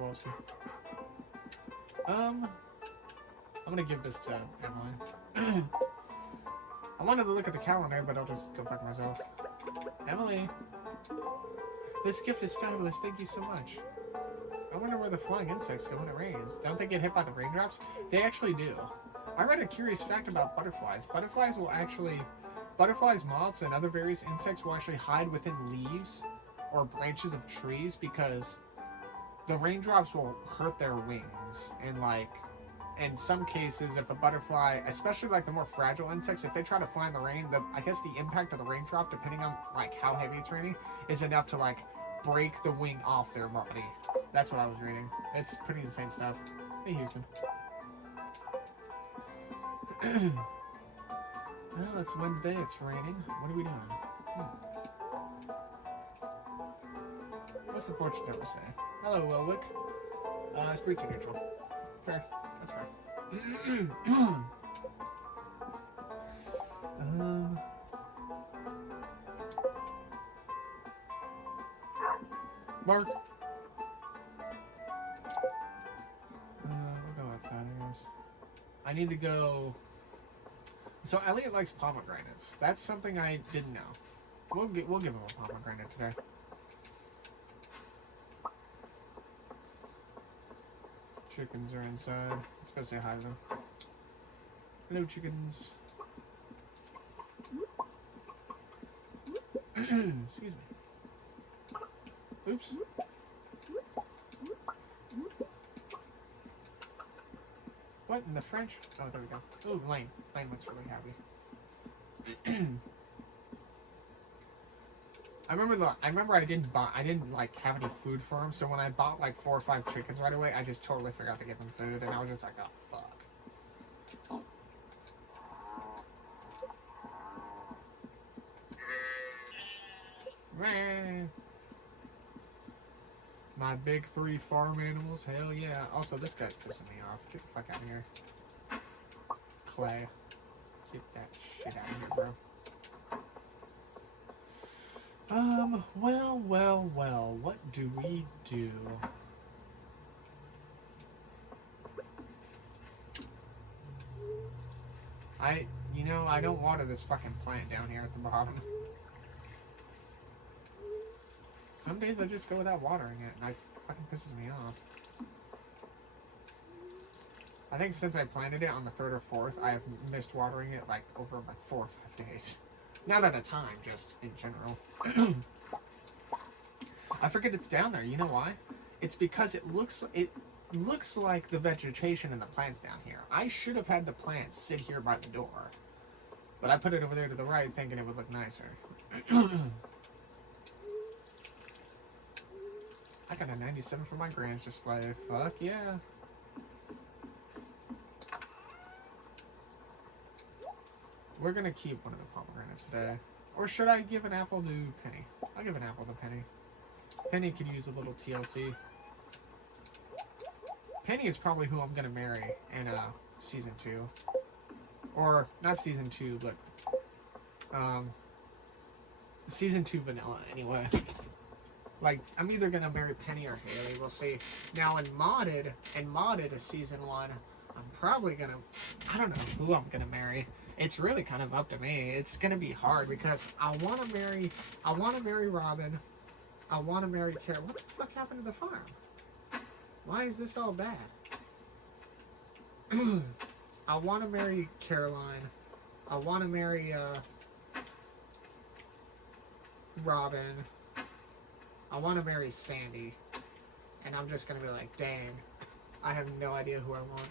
Kowalski. I'm gonna give this to Emily. I wanted to look at the calendar, but I'll just go fuck myself. Emily, this gift is fabulous. Thank you so much. I wonder where the flying insects go when it rains. Don't they get hit by the raindrops? They actually do. I read a curious fact about butterflies. Butterflies, moths, and other various insects will actually hide within leaves or branches of trees because the raindrops will hurt their wings. And like, in some cases, if a butterfly, especially like the more fragile insects, if they try to fly in the rain, I guess the impact of the raindrop, depending on like how heavy it's raining, is enough to like break the wing off their body. That's what I was reading. It's pretty insane stuff. Hey, Houston. Well, it's Wednesday. It's raining. What are we doing? What's the fortune teller say? Hello, Welwick. It's pretty neutral. Fair. That's fair. Mark. We'll go outside, I guess. I need to go. So Elliot likes pomegranates. That's something I didn't know. We'll give him a pomegranate today. Chickens are inside. Let's go say hi to them. Hello, chickens. Excuse me. Oops. What in the French? Oh, there we go. Oh, Lane. Lane looks really happy. I remember I didn't like have any food for him, so when I bought like 4 or 5 chickens right away, I just totally forgot to give them food, and I was just like, oh fuck. My big 3 farm animals, hell yeah. Also, this guy's pissing me off. Get the fuck out of here. Clay. Get that shit out of here, bro. Well, what do we do? I don't water this fucking plant down here at the bottom. Some days I just go without watering it, and it fucking pisses me off. I think since I planted it on the 3rd or 4th, I have missed watering it like over like 4 or 5 days. Not at a time, just in general. I forget it's down there. You know why? It's because it looks like the vegetation and the plants down here. I should have had the plants sit here by the door, but I put it over there to the right, thinking it would look nicer. I got a 97 for my Grand's display. Fuck yeah. We're gonna keep one of the pomegranates today. Or should I give an apple to Penny? I'll give an apple to Penny. Penny could use a little TLC. Penny is probably who I'm gonna marry in season 2. Or not season 2, but season 2 vanilla anyway. Like, I'm either gonna marry Penny or Haley, we'll see. Now in modded is season 1, I'm probably gonna, I don't know who I'm gonna marry. It's really kind of up to me. It's gonna be hard because I wanna marry Robin. I wanna marry Carol. What the fuck happened to the farm? Why is this all bad? I wanna marry Caroline. I wanna marry Robin. I want to marry Sandy, and I'm just going to be like, dang, I have no idea who I want.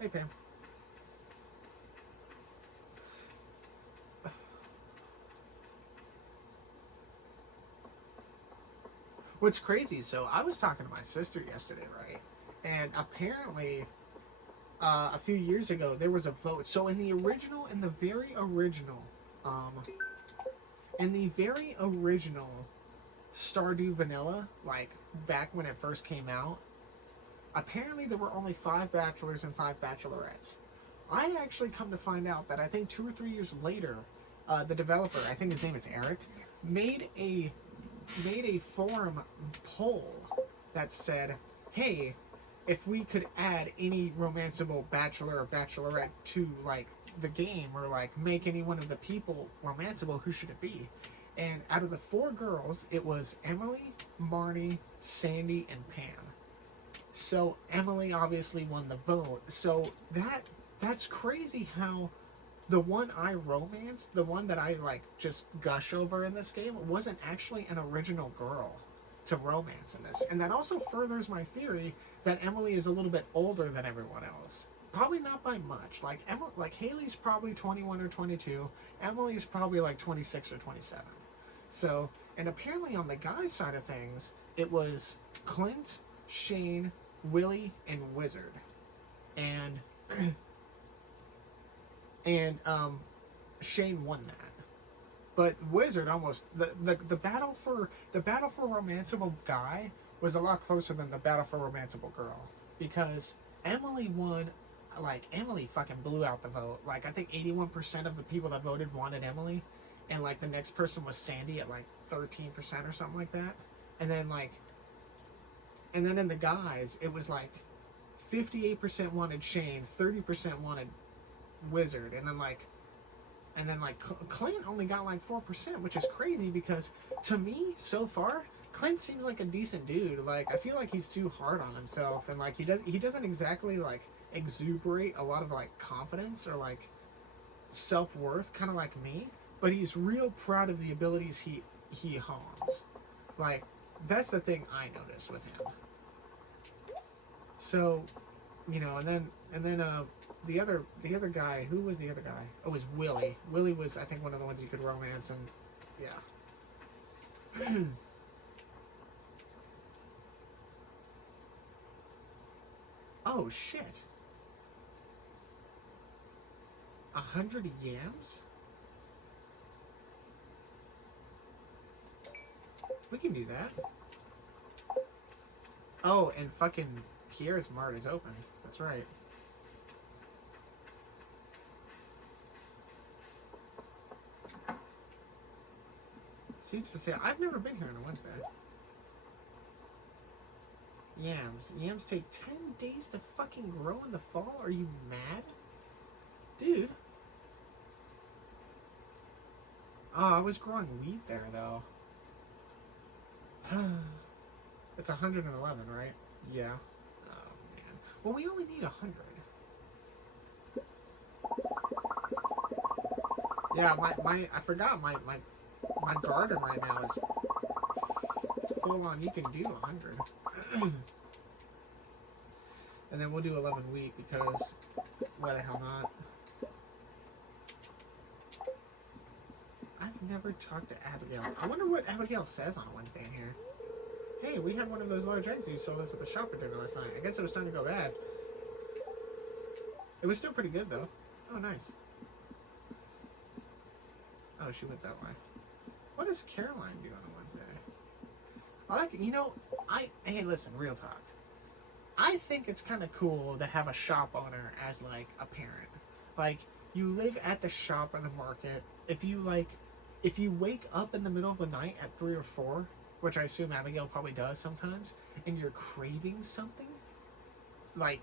Hey, Pam. What's crazy, so I was talking to my sister yesterday, right? And apparently a few years ago, there was a vote. So in the very original Stardew Vanilla, like back when it first came out, apparently there were only 5 bachelors and 5 bachelorettes. I actually come to find out that I think 2 or 3 years later, the developer, I think his name is Eric, made a forum poll that said, "Hey, if we could add any romanceable bachelor or bachelorette to like the game, or like make any one of the people romanceable, who should it be?" And out of the 4 girls, it was Emily, Marnie, Sandy, and Pam. So Emily obviously won the vote. So that's crazy how the one I romanced, the one that I like just gush over in this game, wasn't actually an original girl to romance in this. And that also furthers my theory that Emily is a little bit older than everyone else. Probably not by much. Like Haley's probably 21 or 22. Emily's probably like 26 or 27. So, and apparently on the guy's side of things, it was Clint, Shane, Willie, and Wizard. And Shane won that. But Wizard almost the battle for romanceable guy was a lot closer than the battle for romanceable girl, because Emily won. Like, Emily fucking blew out the vote. Like, I think 81% of the people that voted wanted Emily, and like the next person was Sandy at like 13% or something like that. And then in the guys, it was like 58% wanted Shane, 30% wanted Wizard, and then like Clint only got like 4%, which is crazy, because to me so far Clint seems like a decent dude. Like, I feel like he's too hard on himself, and like he doesn't exactly like exuberate a lot of like confidence or like self-worth, kind of like me, but he's real proud of the abilities he hones. Like, that's the thing I noticed with him. So, you know, and then the other guy, who was the other guy? Oh, it was Willie. Willie was, I think, one of the ones you could romance, and yeah. Oh shit. 100 yams? We can do that. Oh, and fucking Pierre's Mart is open. That's right. Seeds for sale. I've never been here on a Wednesday. Yams. Yams take 10 days to fucking grow in the fall? Are you mad? Dude. Oh, I was growing wheat there, though. It's 111, right? Yeah. Oh, man. Well, we only need 100. Yeah, I forgot my garden right now is full on. You can do 100. And then we'll do 11 wheat, because why the hell not? I've never talked to Abigail. I wonder what Abigail says on a Wednesday in here. Hey, we had one of those large eggs you sold us at the shop for dinner last night. I guess it was starting to go bad. It was still pretty good, though. Oh, nice. Oh, she went that way. What does Caroline do on a Wednesday? I like, you know, hey, listen, real talk. I think it's kind of cool to have a shop owner as, like, a parent. Like, you live at the shop or the market. If you wake up in the middle of the night at 3 or 4, which I assume Abigail probably does sometimes, and you're craving something, like,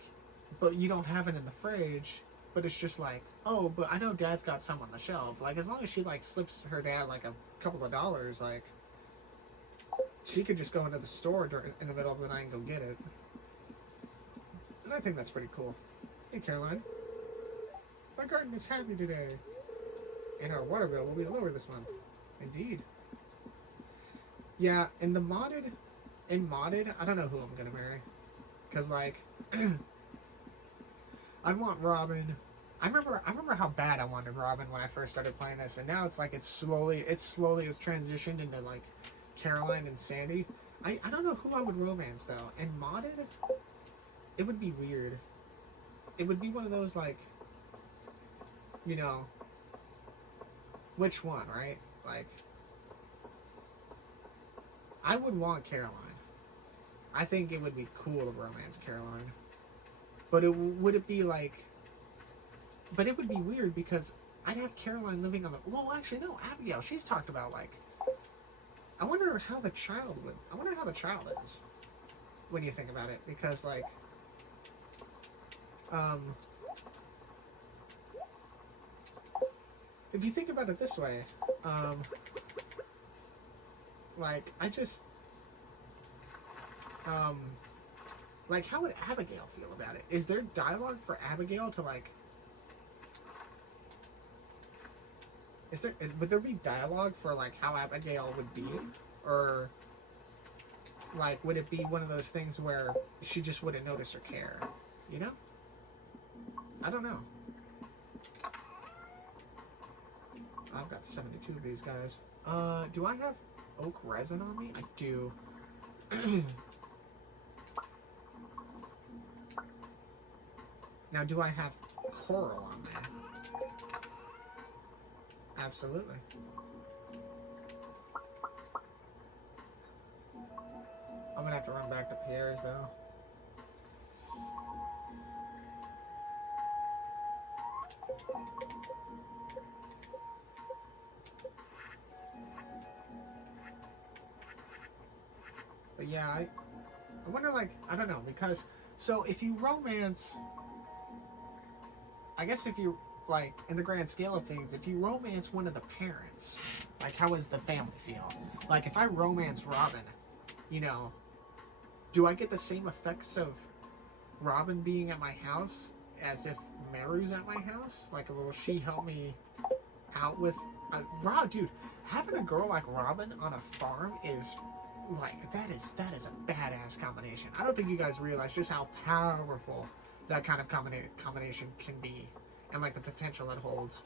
but you don't have it in the fridge, but it's just like, oh, but I know Dad's got some on the shelf. Like, as long as she, like, slips her dad, like, a couple of dollars, like, she could just go into the store in the middle of the night and go get it. And I think that's pretty cool. Hey, Caroline. My garden is happy today. And our water bill will be lower this month. Indeed. Yeah, in modded, I don't know who I'm gonna marry. Because, like, I'd want Robin. I remember how bad I wanted Robin when I first started playing this, and now it's like it slowly has transitioned into, like, Caroline and Sandy. I don't know who I would romance, though. And modded, it would be weird. It would be one of those, like, you know, which one, right? Like, I would want Caroline. I think it would be cool to romance Caroline. But would it be like... But it would be weird, because I'd have Caroline living on the... Well, actually, no, Abigail. She's talked about, like, I wonder how the child would. I wonder how the child is when you think about it, because like, if you think about it this way, like I just, like how would Abigail feel about it? Is there dialogue for Abigail to like? Would there be dialogue for like how Abigail would be, or like would it be one of those things where she just wouldn't notice or care? You know? I don't know. I've got 72 of these guys. Do I have oak resin on me? I do. Now, do I have coral on me? Absolutely. I'm gonna have to run back to Pierre's though. But yeah, I wonder, like, I don't know, because, so if you romance, I guess if you, like, in the grand scale of things, if you romance one of the parents, like, how does the family feel? Like, if I romance Robin, you know, do I get the same effects of Robin being at my house as if Meru's at my house? Like, will she help me out with... dude, having a girl like Robin on a farm is... like, that is a badass combination. I don't think you guys realize just how powerful that kind of combination can be, and like the potential it holds.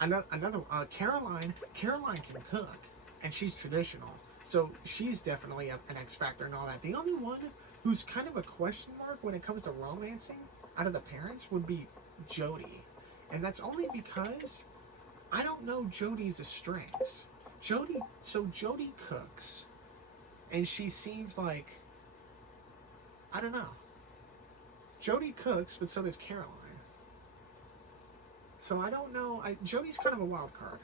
Another Caroline can cook, and she's traditional, so she's definitely an X factor and all that. The only one who's kind of a question mark when it comes to romancing out of the parents would be Jody, and that's only because I don't know Jody's strengths. Jody cooks, and she seems like, I don't know. Jody cooks, but so does Caroline. So I don't know. Jody's kind of a wild card,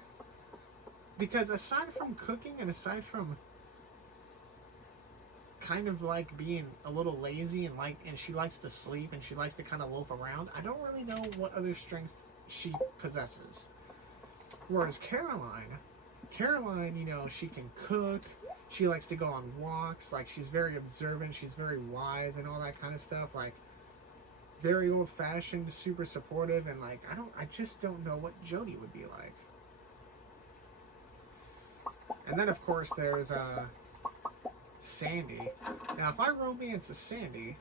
because aside from cooking and aside from kind of like being a little lazy and she likes to sleep and she likes to kind of loaf around, I don't really know what other strengths she possesses. Whereas Caroline, you know, she can cook, she likes to go on walks, like, she's very observant, she's very wise and all that kind of stuff, like, very old-fashioned, super supportive, and, like, I just don't know what Jody would be like. And then, of course, there's, Sandy. Now, if I romance a Sandy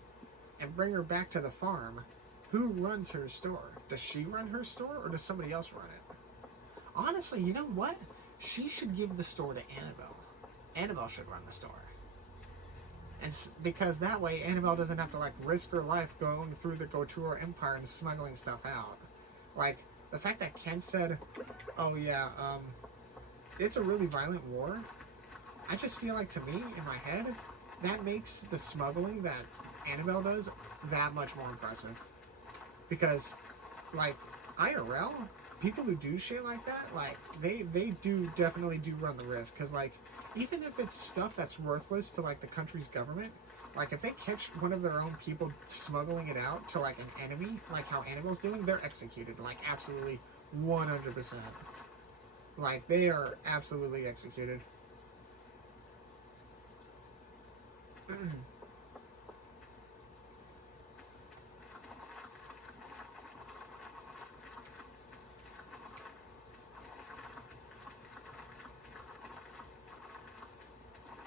and bring her back to the farm, who runs her store? Does she run her store, or does somebody else run it? Honestly, you know what? She should give the store to Annabelle. Annabelle should run the store. And because that way, Annabelle doesn't have to, like, risk her life going through the Gotura Empire and smuggling stuff out. Like, the fact that Ken said, oh yeah, it's a really violent war, I just feel like, to me, in my head, that makes the smuggling that Annabelle does that much more impressive. Because, like, IRL, people who do shit like that, like, they definitely do run the risk. Because, like, even if it's stuff that's worthless to, like, the country's government, like, if they catch one of their own people smuggling it out to, like, an enemy, like how Annabelle's doing, they're executed. Like, absolutely 100%. Like, they are absolutely executed.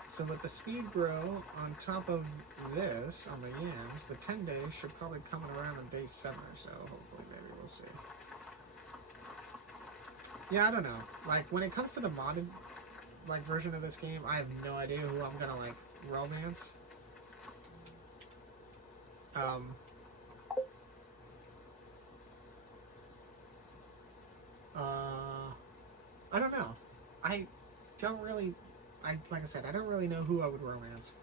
So with the speed grow on top of this, on the yams, the 10 days should probably come around on day 7 or so. Hopefully, maybe we'll see. Yeah, I don't know. Like, when it comes to the modded, like, version of this game, I have no idea who I'm gonna, like, romance. I don't know. I don't really... like I said, I don't really know who I would romance.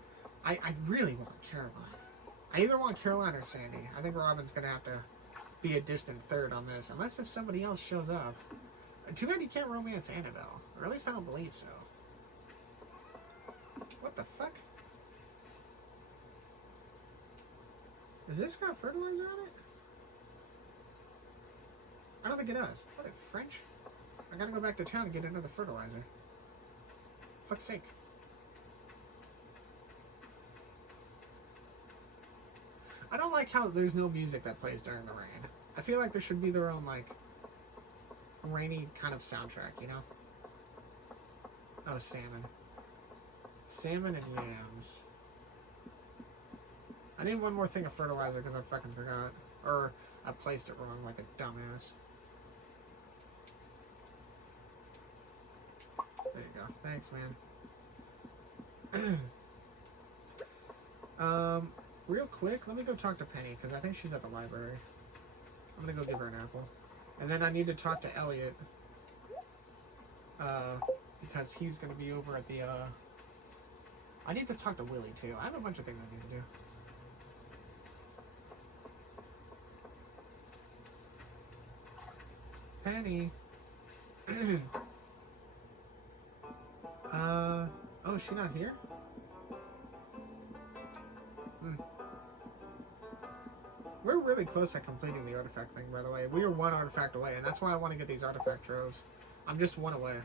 I really want Caroline. I either want Caroline or Sandy. I think Robin's going to have to be a distant third on this, unless if somebody else shows up. Too bad you can't romance Annabelle. Or at least I don't believe so. What the fuck? Does this got fertilizer on it? I don't think it does. What, French? I gotta go back to town and get another fertilizer. Fuck's sake. I don't like how there's no music that plays during the rain. I feel like there should be their own, like, rainy kind of soundtrack, you know? Oh, salmon. Salmon and yams. I need one more thing of fertilizer because I fucking forgot. Or I placed it wrong like a dumbass. There you go. Thanks, man. Real quick, let me go talk to Penny because I think she's at the library. I'm gonna go give her an apple. And then I need to talk to Elliot. Because he's gonna be over at the, I need to talk to Willie too. I have a bunch of things I need to do. Penny. Oh, is she not here? We're really close at completing the artifact thing, by the way. We are one artifact away, and that's why I want to get these artifact troves. I'm just one away.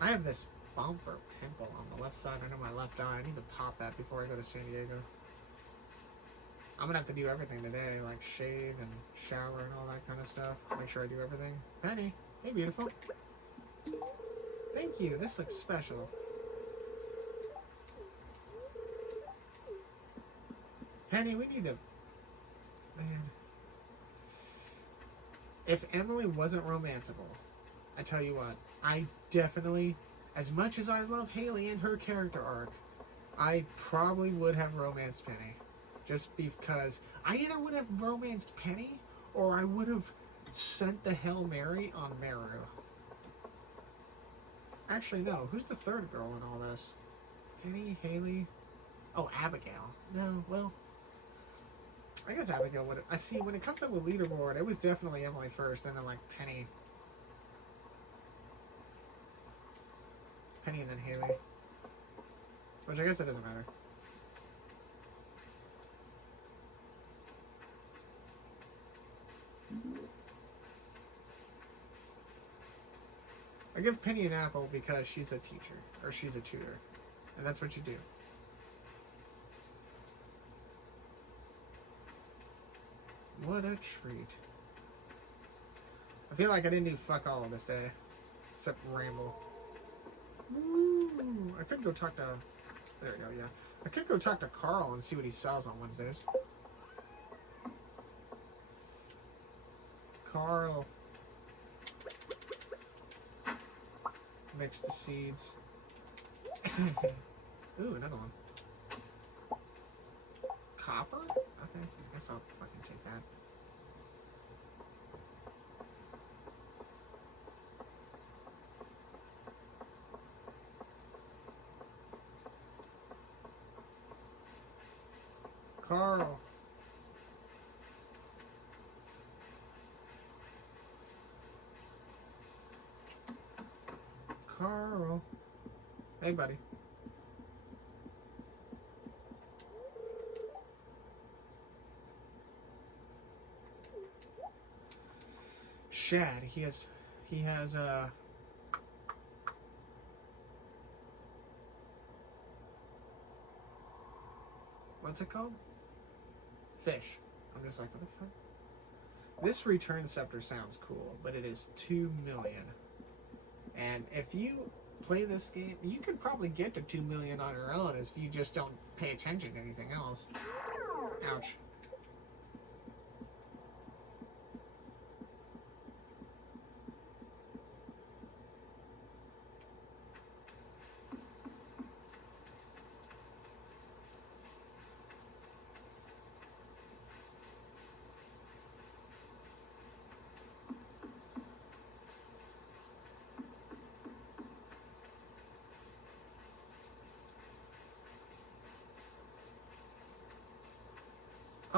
I have this bump or pimple on the left side under my left eye. I need to pop that before I go to San Diego. I'm gonna have to do everything today, like shave and shower and all that kind of stuff. Make sure I do everything. Penny, hey beautiful. Thank you, this looks special. Penny, we need to... Man. If Emily wasn't romanceable, I tell you what, I definitely, as much as I love Haley and her character arc, I probably would have romanced Penny. Just because I either would have romanced Penny or I would have sent the Hail Mary on Meru. Actually, no. Who's the third girl in all this? Penny, Haley... Oh, Abigail. No, well... I guess Abigail would have... I see, when it comes to the leaderboard, it was definitely Emily first, and then, like, Penny. Penny and then Haley. Which I guess it doesn't matter. I give Penny an apple because she's a teacher, or she's a tutor, and that's what you do. What a treat. I feel like I didn't do fuck all this day, except ramble. Ooh, I could go talk to... There we go, yeah. I could go talk to Carl and see what he sells on Wednesdays. Carl. Mix the seeds. Ooh, another one. Copper? Okay, I guess I'll fucking take that. Carl. Carl. Hey, buddy. Shad. He has what's it called? Fish. I'm just like, what the fuck? This return scepter sounds cool, but it is 2 million. And if you play this game, you could probably get to 2 million on your own if you just don't pay attention to anything else. Ouch.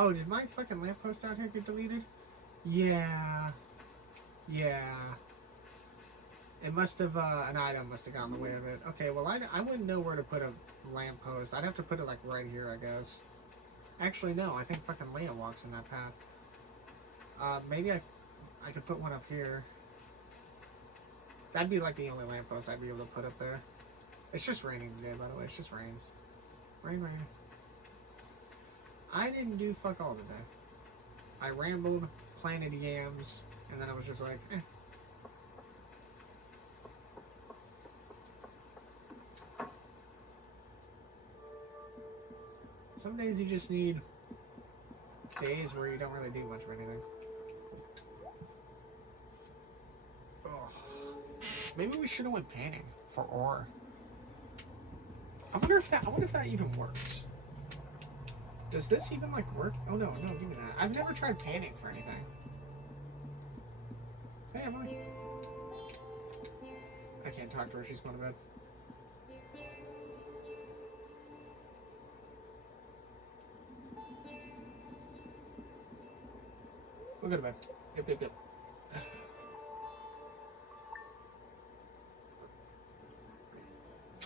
Oh, did my fucking lamppost out here get deleted? Yeah. Yeah. It must have, an item must have gotten in the way of it. Okay, well, I wouldn't know where to put a lamppost. I'd have to put it, like, right here, I guess. Actually, no. I think fucking Leah walks in that path. Maybe I could put one up here. That'd be, like, the only lamppost I'd be able to put up there. It's just raining today, by the way. It's just rains. Rain, rain. I didn't do fuck all today. I rambled, planted yams, and then I was just like, eh. Some days you just need days where you don't really do much of anything. Ugh. Maybe we should have went panning for ore. I wonder if that even works. Does this even like work? Oh no, give me that. I've never tried panning for anything. Hey Emily. I can't talk to her, she's going to bed. We'll go to bed. Yep.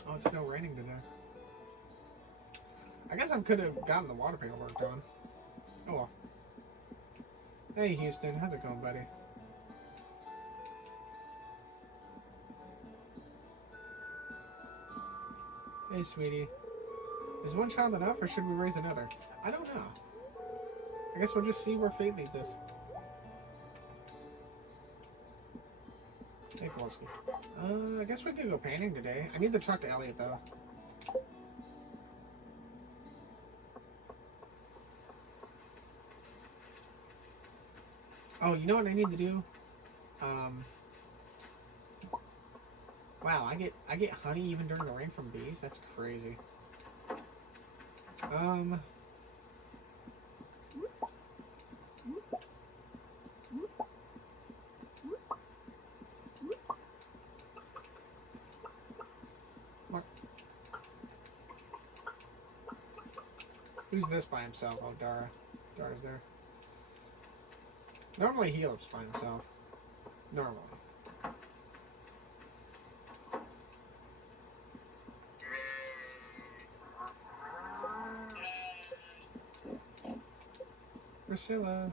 Oh, it's still raining today. I guess I could have gotten the water panel work done. Oh well. Hey Houston, how's it going, buddy? Hey sweetie. Is one child enough or should we raise another? I don't know. I guess we'll just see where fate leads us. Hey Polsky. I guess we could go painting today. I need to talk to Elliot though. Oh, you know what I need to do? Wow, I get honey even during the rain from bees? That's crazy. What? Who's this by himself? Oh, Dara. Dara's there. Normally he helps by himself. Normally. Priscilla.